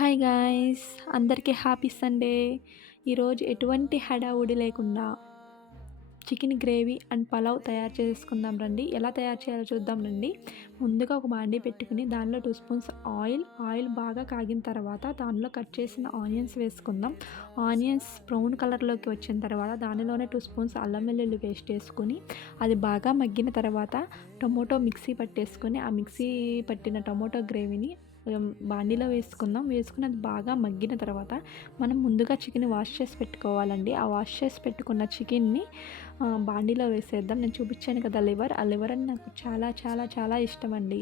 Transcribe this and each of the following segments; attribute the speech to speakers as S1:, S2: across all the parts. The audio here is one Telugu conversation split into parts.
S1: Hi guys. అందరికీ హ్యాపీ సండే. ఈరోజు ఎటువంటి హడావుడి లేకుండా చికెన్ గ్రేవీ అండ్ పలావ్ తయారు చేసుకుందాం రండి. ఎలా తయారు చేయాలో చూద్దాం రండి. ముందుగా ఒక బాండీ పెట్టుకుని దానిలో టూ స్పూన్స్ ఆయిల్. ఆయిల్ బాగా కాగిన తర్వాత దానిలో కట్ చేసిన ఆనియన్స్ వేసుకుందాం. ఆనియన్స్ బ్రౌన్ కలర్లోకి వచ్చిన తర్వాత దానిలోనే టూ స్పూన్స్ అల్లం వెల్లుల్లి పేస్ట్ వేసుకొని అది బాగా మగ్గిన తర్వాత టొమాటో మిక్సీ పట్టేసుకొని ఆ మిక్సీ పట్టిన టొమాటో గ్రేవీని బాండీలో వేసుకుందాం. వేసుకుని అది బాగా మగ్గిన తర్వాత మనం ముందుగా చికెన్ వాష్ చేసి పెట్టుకోవాలండి. ఆ వాష్ చేసి పెట్టుకున్న చికెన్ని బాండీలో వేసేద్దాం. నేను చూపించాను కదా లివర్. ఆ లివర్ అని నాకు చాలా చాలా చాలా ఇష్టం అండి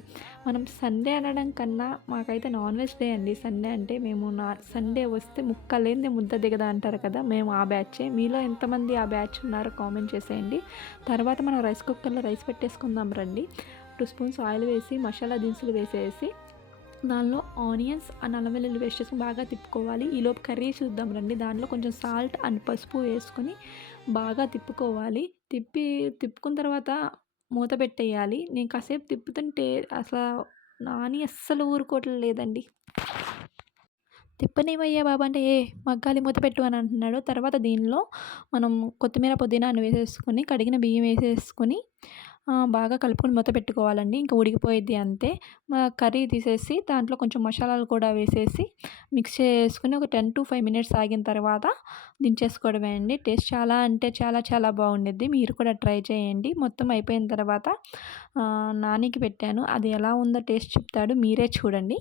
S1: మనం సండే అనడం కన్నా మాకైతే నాన్ వెజ్ డే అండి. సండే అంటే మేము నా సండే వస్తే ముక్క లేనిదే ముద్ద దిగదా అంటారు కదా మేము ఆ బ్యాచే. మీలో ఎంతమంది ఆ బ్యాచ్ ఉన్నారో కామెంట్ చేసేయండి. తర్వాత మనం రైస్ కుక్కర్లో రైస్ పెట్టేసుకుందాం రండి. టూ స్పూన్స్ ఆయిల్ వేసి మసాలా దినుసులు వేసేసి దానిలో ఆనియన్స్ అండ్ అల్లం వెల్లుల్లి వేస్ట్ చేసుకుని బాగా తిప్పుకోవాలి. ఈలోపు కర్రీ చూద్దాం రండి. దానిలో కొంచెం సాల్ట్ అండ్ పసుపు వేసుకొని బాగా తిప్పుకోవాలి. తిప్పి తిప్పుకున్న తర్వాత మూత పెట్టేయాలి. నేను కాసేపు తిప్పుతుంటే అసలు నాని అస్సలు ఊరుకోవట్లేదు లేదండి. తిప్పనేమయ్యా బాబా అంటే ఏ మగ్గాలి మూత పెట్టు అని అంటున్నాడు. తర్వాత దీనిలో మనం కొత్తిమీర పుదీనా వేసేసుకొని కడిగిన బియ్యం వేసేసుకొని బాగా కలుపుకొని మూత పెట్టుకోవాలండి. ఇంకా ఉడికిపోయేది అంతే. కర్రీ తీసేసి దాంట్లో కొంచెం మసాలాలు కూడా వేసేసి మిక్స్ చేసుకుని ఒక టెన్ టు ఫైవ్ మినిట్స్ ఆగిన తర్వాత దించేసుకోవడమే అండి. టేస్ట్ చాలా అంటే చాలా చాలా బాగుండేది మీరు కూడా ట్రై చేయండి. మొత్తం అయిపోయిన తర్వాత నానికి పెట్టాను. అది ఎలా ఉందో టేస్ట్ చెప్తాడు మీరే చూడండి.